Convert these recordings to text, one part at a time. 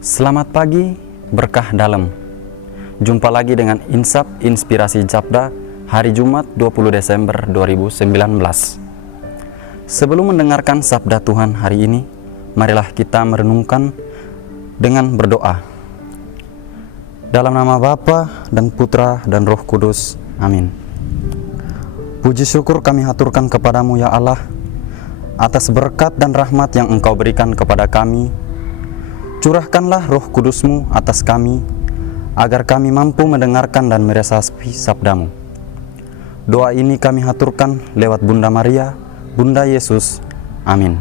Selamat pagi, berkah dalam. Jumpa lagi dengan Insap Inspirasi Japda hari Jumat 20 Desember 2019. Sebelum mendengarkan sabda Tuhan hari ini, marilah kita merenungkan dengan berdoa. Dalam nama Bapa dan Putra dan Roh Kudus. Amin. Puji syukur kami haturkan kepadamu ya Allah, atas berkat dan rahmat yang Engkau berikan kepada kami. Curahkanlah Roh Kudus-Mu atas kami, agar kami mampu mendengarkan dan meresapi sabdamu. Doa ini kami haturkan lewat Bunda Maria, Bunda Yesus. Amin.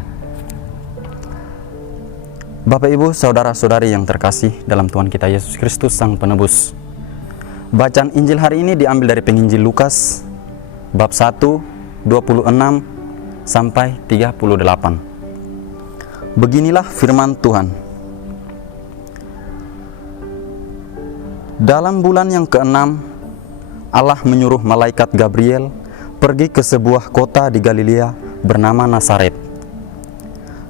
Bapak, Ibu, Saudara-saudari yang terkasih dalam Tuhan kita Yesus Kristus Sang Penebus. Bacaan Injil hari ini diambil dari penginjil Lukas, bab 1, 26 sampai 38. Beginilah firman Tuhan. Dalam bulan yang ke-6, Allah menyuruh malaikat Gabriel pergi ke sebuah kota di Galilea bernama Nazaret,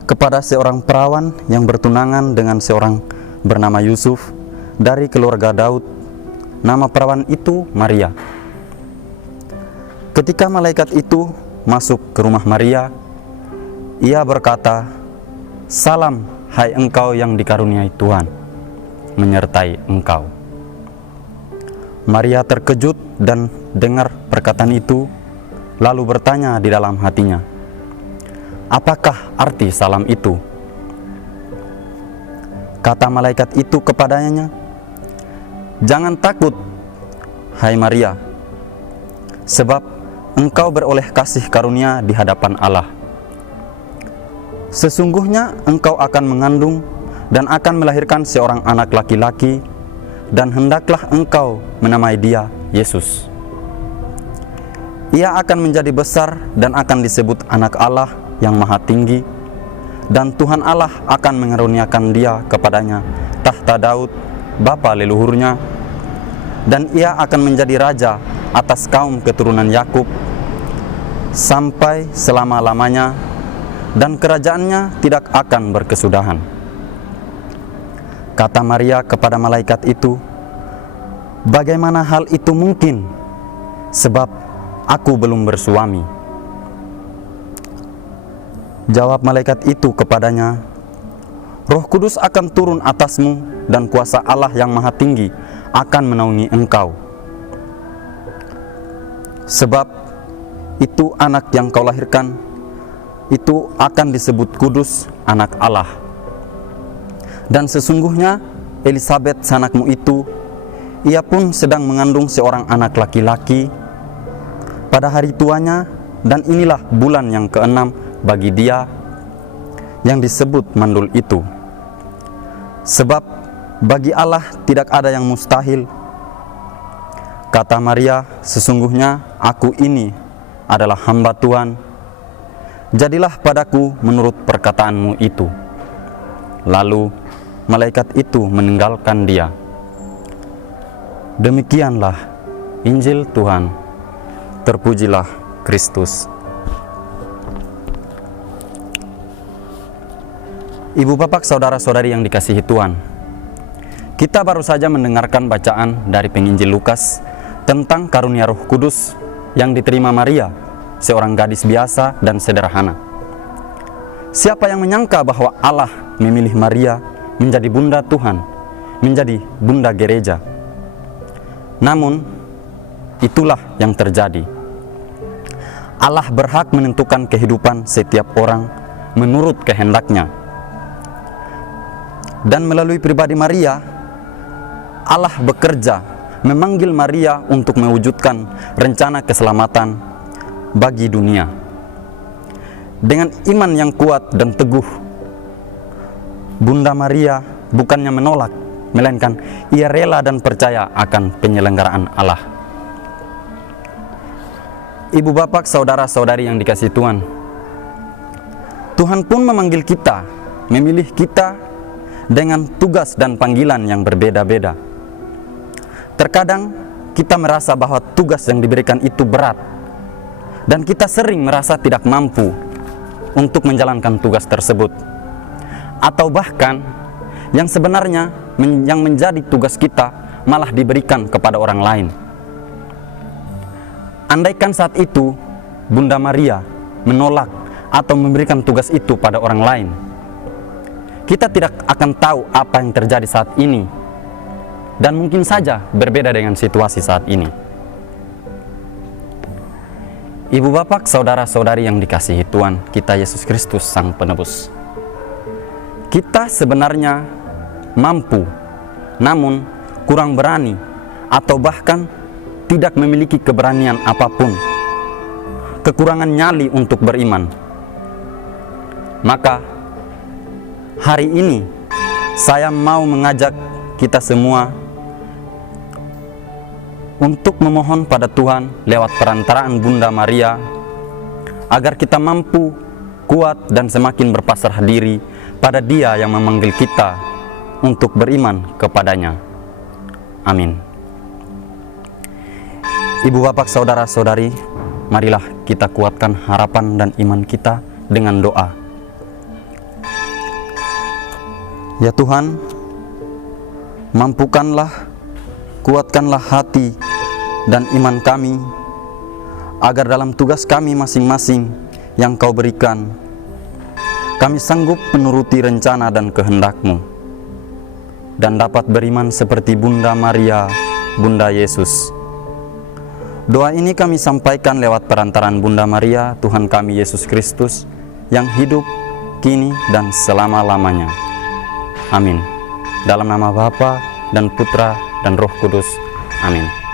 kepada seorang perawan yang bertunangan dengan seorang bernama Yusuf dari keluarga Daud. Nama perawan itu Maria. Ketika malaikat itu masuk ke rumah Maria, ia berkata, "Salam, hai engkau yang dikaruniai Tuhan, menyertai engkau." Maria terkejut dan dengar perkataan itu, lalu bertanya di dalam hatinya, "Apakah arti salam itu?" Kata malaikat itu kepadanya, "Jangan takut, hai Maria, sebab engkau beroleh kasih karunia di hadapan Allah. Sesungguhnya engkau akan mengandung dan akan melahirkan seorang anak laki-laki, dan hendaklah engkau menamai dia Yesus. Ia akan menjadi besar dan akan disebut Anak Allah yang Maha Tinggi, dan Tuhan Allah akan mengaruniakan dia kepadanya tahta Daud, bapa leluhurnya, dan ia akan menjadi raja atas kaum keturunan Yakub sampai selama-lamanya, dan kerajaannya tidak akan berkesudahan." Kata Maria kepada malaikat itu, "Bagaimana hal itu mungkin? Sebab aku belum bersuami." Jawab malaikat itu kepadanya, "Roh Kudus akan turun atasmu, dan kuasa Allah yang Maha Tinggi akan menaungi engkau. Sebab itu anak yang kau lahirkan, itu akan disebut kudus, Anak Allah. Dan sesungguhnya Elisabet sanakmu itu, ia pun sedang mengandung seorang anak laki-laki pada hari tuanya, dan inilah bulan yang ke-6 bagi dia yang disebut mandul itu. Sebab bagi Allah tidak ada yang mustahil." Kata Maria, "Sesungguhnya aku ini adalah hamba Tuhan, jadilah padaku menurut perkataanmu itu." Lalu malaikat itu meninggalkan dia. Demikianlah Injil Tuhan. Terpujilah Kristus. Ibu, bapak, saudara-saudari yang dikasihi Tuhan, kita baru saja mendengarkan bacaan dari penginjil Lukas tentang karunia Roh Kudus yang diterima Maria, seorang gadis biasa dan sederhana. Siapa yang menyangka bahwa Allah memilih Maria menjadi bunda Tuhan, menjadi bunda gereja? Namun, itulah yang terjadi. Allah berhak menentukan kehidupan setiap orang menurut kehendaknya. Dan melalui pribadi Maria, Allah bekerja memanggil Maria untuk mewujudkan rencana keselamatan bagi dunia. Dengan iman yang kuat dan teguh, Bunda Maria bukannya menolak, melainkan ia rela dan percaya akan penyelenggaraan Allah. Ibu, bapak, saudara-saudari yang dikasihi Tuhan, Tuhan pun memanggil kita, memilih kita dengan tugas dan panggilan yang berbeda-beda. Terkadang kita merasa bahwa tugas yang diberikan itu berat, dan kita sering merasa tidak mampu. untuk menjalankan tugas tersebut. Atau bahkan yang sebenarnya yang menjadi tugas kita malah diberikan kepada orang lain. Andaikan saat itu Bunda Maria menolak atau memberikan tugas itu pada orang lain, kita tidak akan tahu apa yang terjadi saat ini, dan mungkin saja berbeda dengan situasi saat ini. Ibu bapak, saudara-saudari yang dikasihi Tuhan kita Yesus Kristus Sang Penebus, kita sebenarnya mampu, namun kurang berani atau bahkan tidak memiliki keberanian apapun, kekurangan nyali untuk beriman. Maka hari ini saya mau mengajak kita semua untuk memohon pada Tuhan lewat perantaraan Bunda Maria agar kita mampu, kuat, dan semakin berpasrah diri pada Dia yang memanggil kita untuk beriman kepadanya. Amin. Ibu bapak, saudara-saudari, marilah kita kuatkan harapan dan iman kita dengan doa. Ya Tuhan, mampukanlah, kuatkanlah hati dan iman kami, agar dalam tugas kami masing-masing yang Kau berikan, kami sanggup menuruti rencana dan kehendak-Mu, dan dapat beriman seperti Bunda Maria, Bunda Yesus. Doa ini kami sampaikan lewat perantaraan Bunda Maria, Tuhan kami Yesus Kristus, yang hidup, kini, dan selama-lamanya. Amin. Dalam nama Bapa dan Putra dan Roh Kudus. Amin.